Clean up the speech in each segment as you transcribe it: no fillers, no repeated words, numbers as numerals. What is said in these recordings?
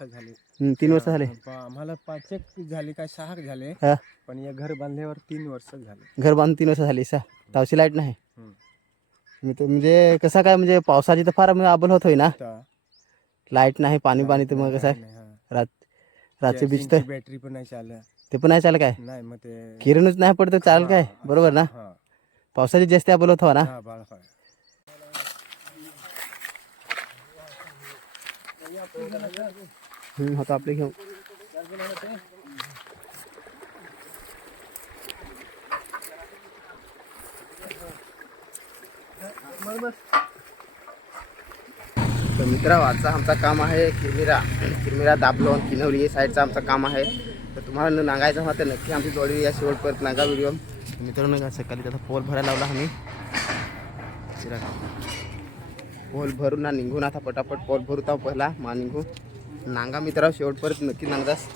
झाले. 3 वर्ष झाले. आम्हाला 5 एक झाले काय 6 झाले. हा. पण या घर बांधल्यावर 3 वर्ष झाले. घर बांधून 3 वर्ष झाली सा. तावशी लाईट नाही. हम्म. मी तर म्हणजे कसा काय म्हणजे पावसाची तर फार आबल होत होई ना. तर लाईट नाही पाणी लाईट पाणी तर नाही, मग कसं काय आहे नाही, हा. रातचे बीच तर गॅसिंगची बॅटरी पण नाही चालत. ते पण नाही चाल काय नाही मग ते किरणच नाही पडत चाल काय हा, बरोबर ना. हा. पावसाची जास्त आबल होत हो ना. हा बाळ होय. आता आपले घेऊ. तर मित्रा आजचा आमचा काम आहे किरमिरा दाबलोन किनवली या साईडचं आमचं काम आहे. तर तुम्हाला नांगायचं होतं तर नक्की आमची जोडी या शेवटपर्यंत नागा व्हिडिओ. मित्रांनो का सकाळी त्याचा पोल भरायला लावला आम्ही. पोल भरून ना निघून आता पटापट पोल भरूता पहिला मा निघून नांगा मित्रा शेवटपर्यंत नक्की नांगदास.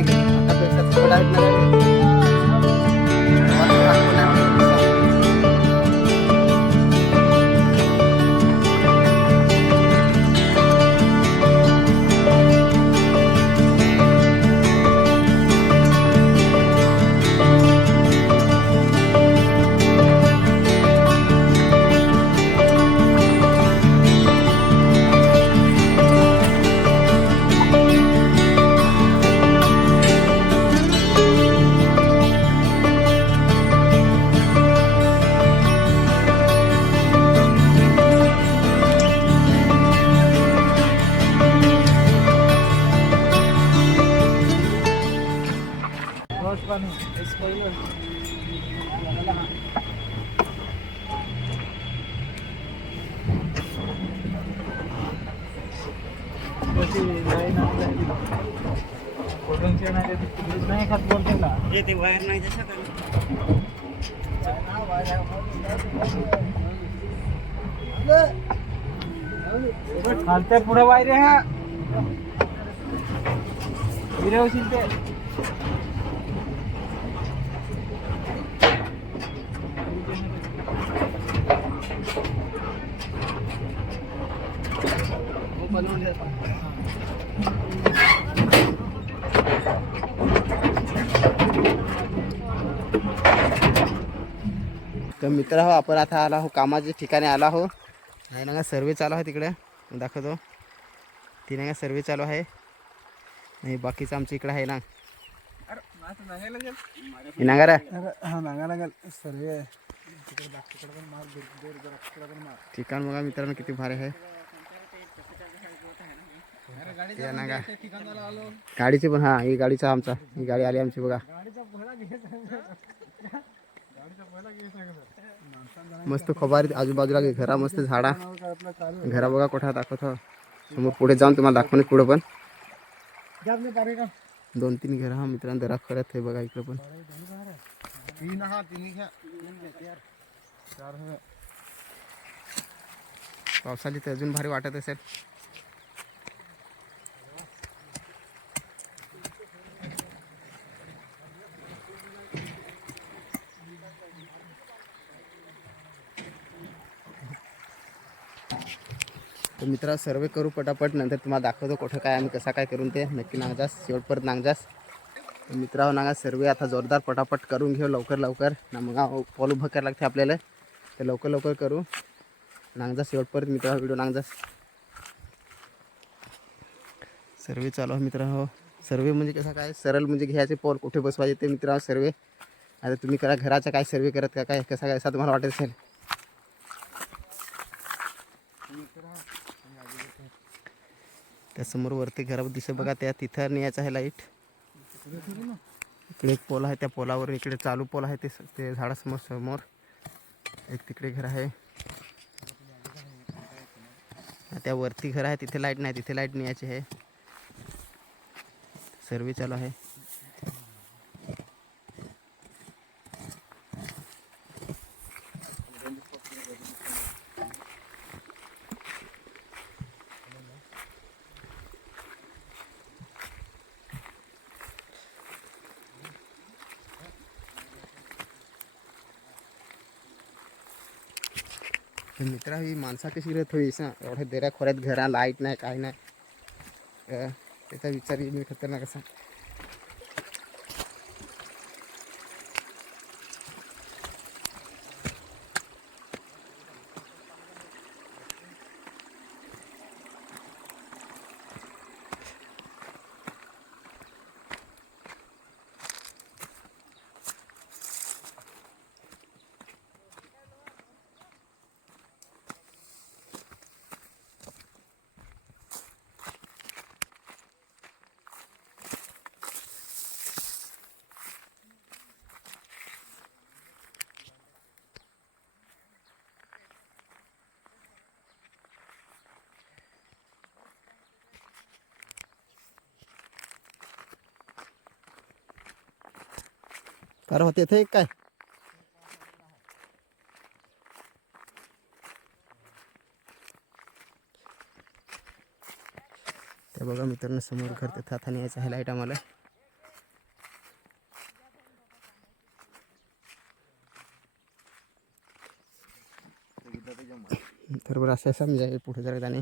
म्हणजे घाटापेक्षा थोडं आहेत ना गाडी. खालते पुढे वायरे हा हिरवशील ते तर मित्र हो आपण आता आला हो कामाच्या ठिकाणी आला हो. नाही ना सर्वे चालू आहे तिकडे दाखवतो. तिने का सर्वे चालू आहे. नाही बाकीचं आमच्या इकडे आहे ना नांगारा सर्वे ठिकाण बघा मित्रांनो किती भारी आहे. या नांगा गाडीची पण हा ही गाडीचा आमचा ही गाडी आली आमची बघा. मस्त खबार आजूबाजूला घरा मस्त झाडा घरा बघा कोठा दाखवतो समोर पुढे जाऊन तुम्हाला दाखवणे पुढे पण 2-3 घर हा मित्रांनो जरा खरत आहे बघा इकडे पण पावसाची तर अजून भारी वाटत असेल. तर मित्रा सर्वे करू पटापट नंतर तुम्हाला दाखवतो कुठं काय आम्ही कसा काय करून ते नक्की नांगजास शेवटपर्यंत नांगजास. मित्रांनो नांगा सर्वे आता जोरदार पटापट करून घेऊ लवकर ना मग पॉल उभं करायला लागते आपल्याला. तर लवकर करू नांगजास शेवटपर्यंत मित्रा व्हिडिओ नांगजास. सर्वे चालू आहे मित्र हो. सर्वे म्हणजे कसा काय सरळ म्हणजे घ्यायचे पॉल कुठे बसवायचे ते मित्रांनो सर्वे. आता तुम्ही करा घराचा काय सर्वे करत का काय कसा काय असा तुम्हाला वाटत असेल. त्यासमोर वरती घरा दिसत बघा त्या तिथं न्यायचं आहे लाईट. इकडे एक पोल आहे त्या पोलावर इकडे चालू पोल आहे ते झाडासमोर एक तिकडे घर आहे. त्या वरती घर आहे तिथे लाईट नाही तिथे लाईट न्यायची आहे. सर्वे चालू आहे. मित्रा ही माणसा कशी राहत होईस ना एवढ्या देऱ्या खोऱ्यात घरा लाईट नाही काय नाही त्याचा विचार मी खतरनाक असा. कारण होते ते काय ते बघा मित्रांनो समोर घर ते थाथाने यायचं आहे लाईट आम्हाला. बरोबर असं समजा पुढे जरा जाणे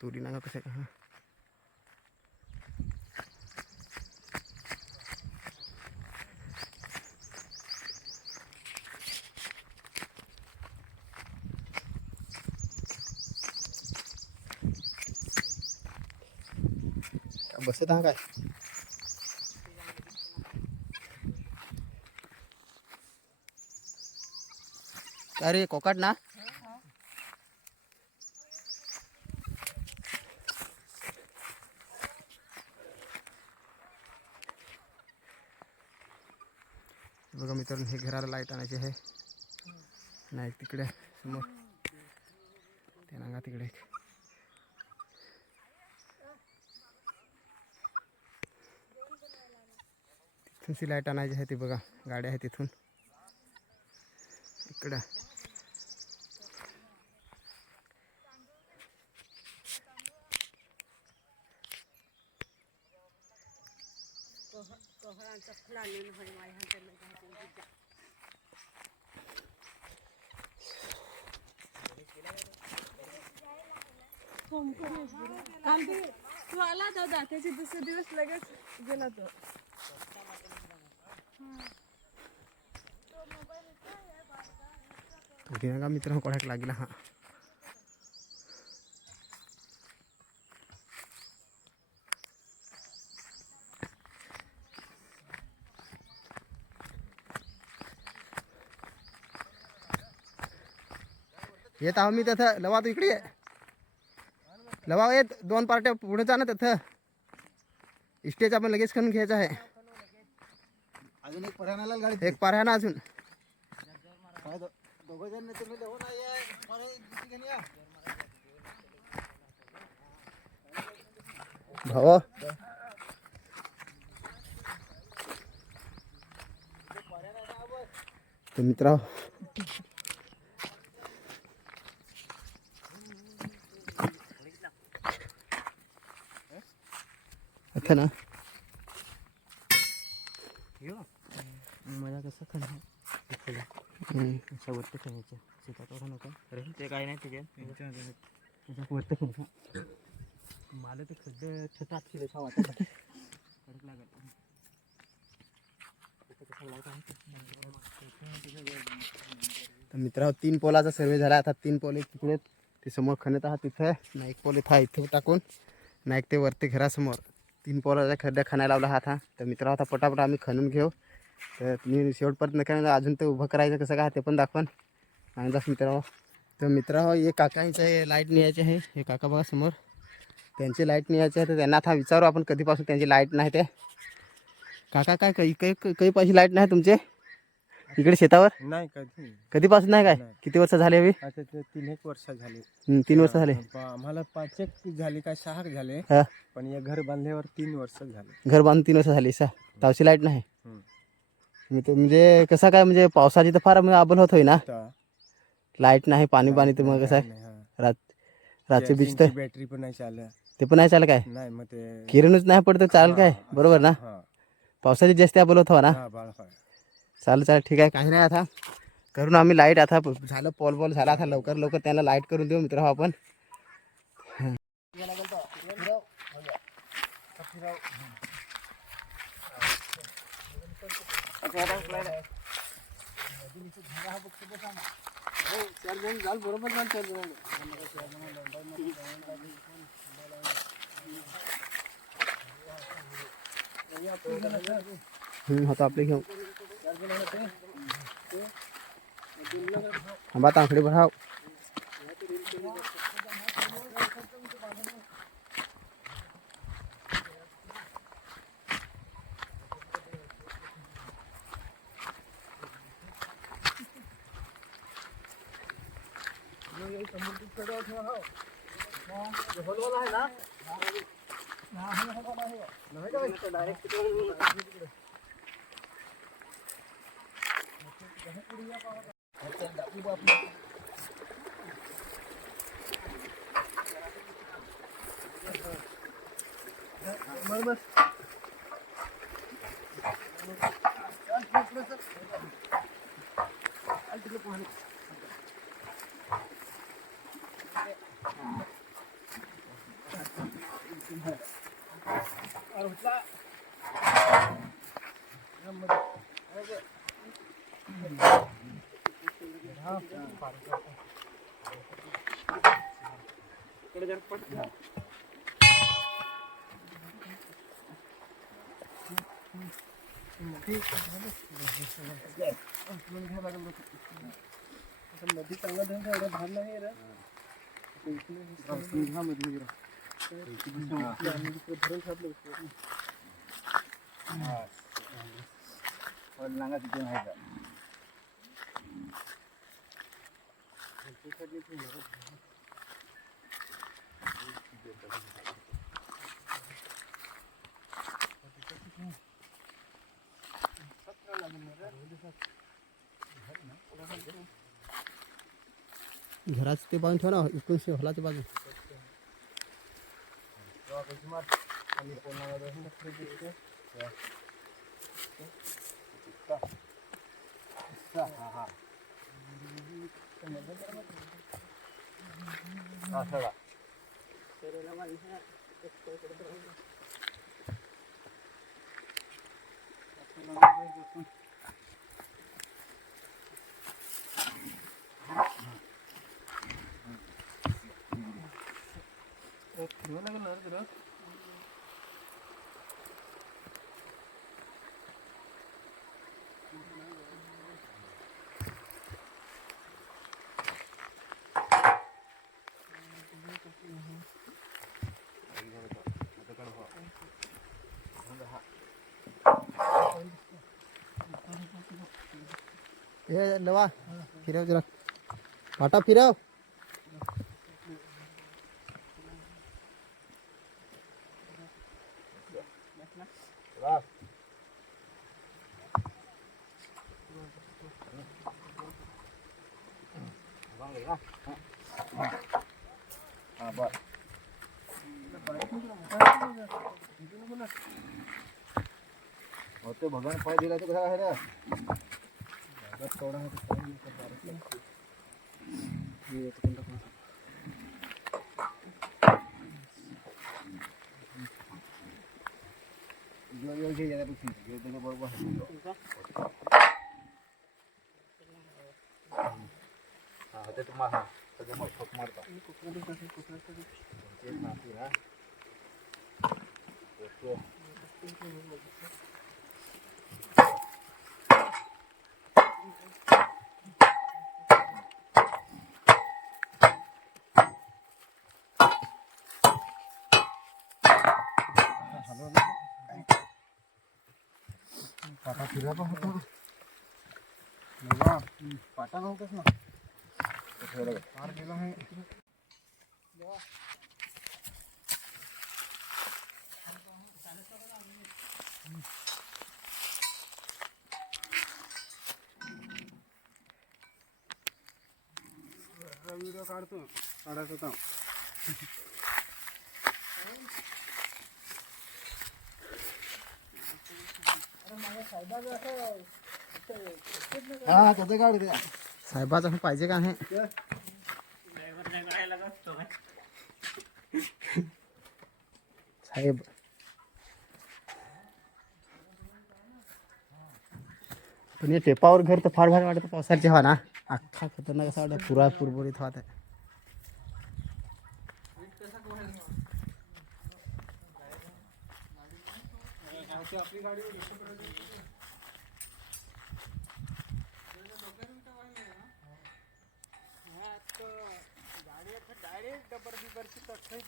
तुरी नागा कसं का बसत हा काय अरे कोकाट ना बघा मित्रांनो हे घराला लाईट आणायची आहे नाही तिकडे समोर ते नागा तिकडे तिथून लाईट आणायची आहे ती बघा गाडी आहे तिथून इकडं तू आला दादा त्याचे दुसरे दिवस लगेच गेला तो का मित्रांनो कोणाक लागला हा येत आहो मी तिथं लवा तू इकडे ये लवा येत 2 पार्ट्या पुढे जा ना तिथं स्टेज आपण लगेच करून घ्यायचं आहे अजून एक पर्यानाला गाडी एक पाऱ्या ना अजून दोघं जण नाही तुम्ही देऊ ना भाऊ तर मित्रा आता ना मला कसं खाणं वरती खायचं शेतात नका अरे ते काय नाही त्याच्यात वरती खायचं मला ते खड्डे छतात शिरेसा वाटत कडक लागत तर मित्रा 3 पोलाचा सर्वे झाला आता 3 पोल तिकडे ते समोर खणत आहात तिथे ना एक पोल इथं इथे टाकून ना एक ते वरती घरासमोर 3 पोलाचा खड्डा खणायला लावला हात हा तर मित्रा आता पटापट आम्ही खणून घेऊ तर तुम्ही शेवटपर्यंत नका अजून ते उभं करायचं कसं काय ते पण दाखवून सांगितलं मित्रा तर मित्रा हे काकांचं लाईट न्यायचे आहे हे काका बघा समोर त्यांची लाईट न्यायची आहे तर त्यांना आता विचारू आपण कधीपासून त्यांची लाईट नाही ते काका काय काही पैसे लाईट नाही तुमचे इकडे शेतावर नाही कधी कधीपासून नाही काय किती वर्ष झाले हवी आता ते 3 वर्ष झाले 3 वर्ष झाले आम्हाला 5 झाले काय 6 झाले हा पण हे घर बांधल्यावर 3 वर्ष झाले घर बांधून 3 वर्ष झाली सा तावशी लाईट नाही म्हणजे कसं काय म्हणजे पावसाची तर फार आबल होत होई ना लाईट नाही पाणी तर मग कसं आहे रातची बीच तर बॅटरी पण नाही चालत ते पण नाही चाल काय नाही मग ते किरणच नाही पडतं चाल काय बरोबर ना पावसाची जास्त आबल होत हो ना चालेल ठीक आहे काही नाही आता करून आम्ही लाईट आता झालं पॉल झाला आता लवकर त्याला लाईट करून देऊ मित्र आपण होतं आपले घेऊ थांबा तांखडी भराव नदी चांगला धंदा एवढा भार नाही रे भरून ठेवलं नांगा तिथे आहे का घराचं ते बांधून ठेव ना इकडून हलाच्या बाजू हे लवा फिरव जरा पाटा फिरव होते भगवान पाय दिला तो कसा आहे रे तुम्हाला मारता पाटा फिरायला होता पाटा नव्हताच ना फार गेला आहे व्हिडिओ काढतो काढायचं होता हा त्याचं काढ द्या साहेबाचं पाहिजे का हे साहेब पण हे टेपावर घर तर फार भारी वाटतं पावसाळ्यात हवा ना अख्खा खतरनाक असा वाटतं पुरा पुरबुरीत वाटत आहे आपली गाडी डायरेक्ट डबर बिबरची तठ्ठाई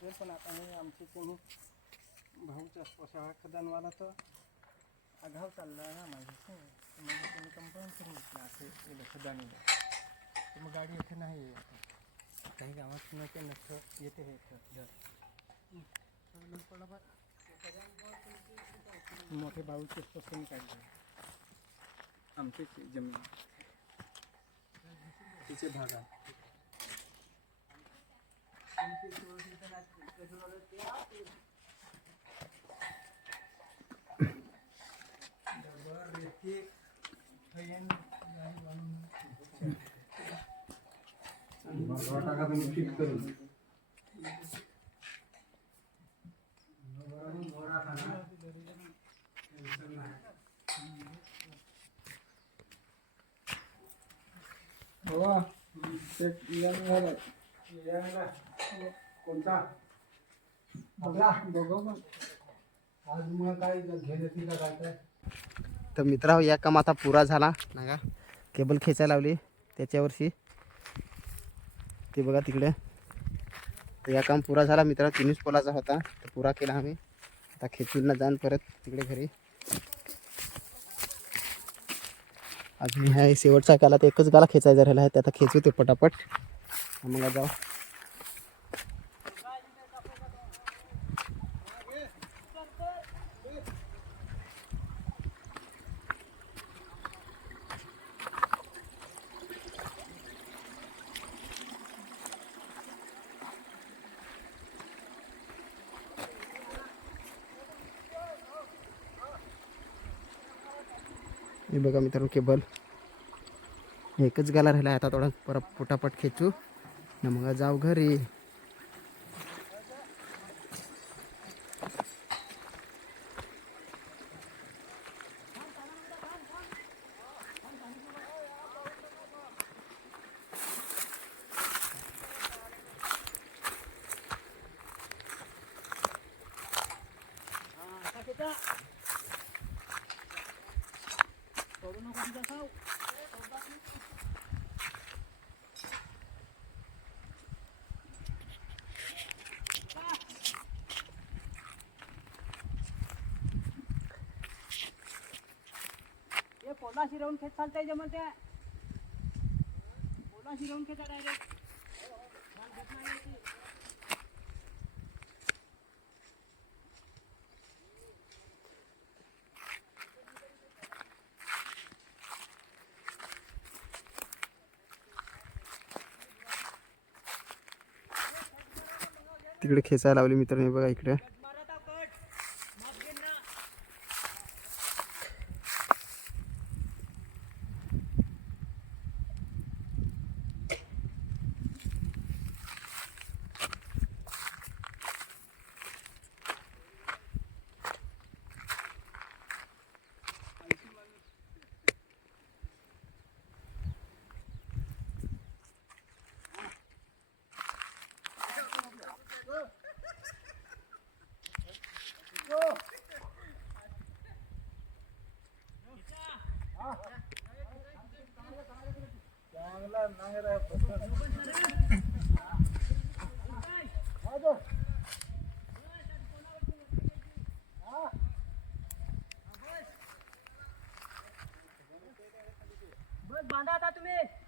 भेट पण आता हे आमचे कोणी भाऊच्या पोशाखा खदानवाला तर आघाव चालला आहे ना माझ्या म्हणजे त्यांनी कंपाऊंड करून घेतलं असे खदानीला तर मग गाडी इथे नाही येत. काही गावात नसते नसतं येते हे इथं घर. मोठे भाऊचे पसंत काढले आमचीच जमीन तिचे भाग आहे. टाका तुम्ही फिट करून हो कोणता आपला बघू आज मग काय घेण्याची का काय. तर मित्रांनो या काम आता पुरा झाला ना. केबल खेचायला लावली त्याच्यावरची ते बघा तिकडे. तर या काम पुरा झाला मित्रांनो. 3 पोलाचा होता तर पुरा केला आम्ही. आता खेचून ना जाण परत तिकडे घरी. अजून ह्या शेवटचा गाला तर एकच गाला खेचायचा राहिला आहे ते आता खेचू ते पटापट मग जाऊ. हे बघा मित्रांनो केबल एकच गाला राहिला आता थोडा परत पटापट खेचू ना मग जाऊ घरी. पोलाशी राहून खेच चालतंय जमल त्या पोलाशी राहून खेचा डायरेक्ट. तिकडे खेचायला लावली मित्रांनो. हे बघा इकडे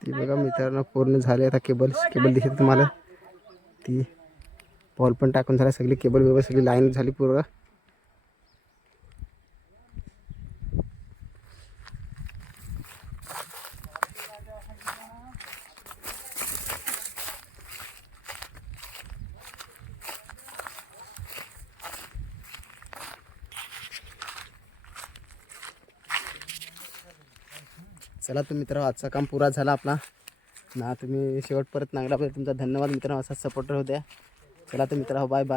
ती बघा मित्रांनो पूर्ण झाले आता. केबल दिसते तुम्हाला. ती पॉल पण टाकून झाला. सगळी केबल व्यवस्थित सगळी लाईन झाली पूर्ण. चला तर मित्रांनो आजचा काम पुरा झाला आपला ना. तुम्ही शेवट परत नांगला तुमचा धन्यवाद मित्रांनो. असा सपोर्टर होत्या. चला तर मित्रांनो बाय बाय.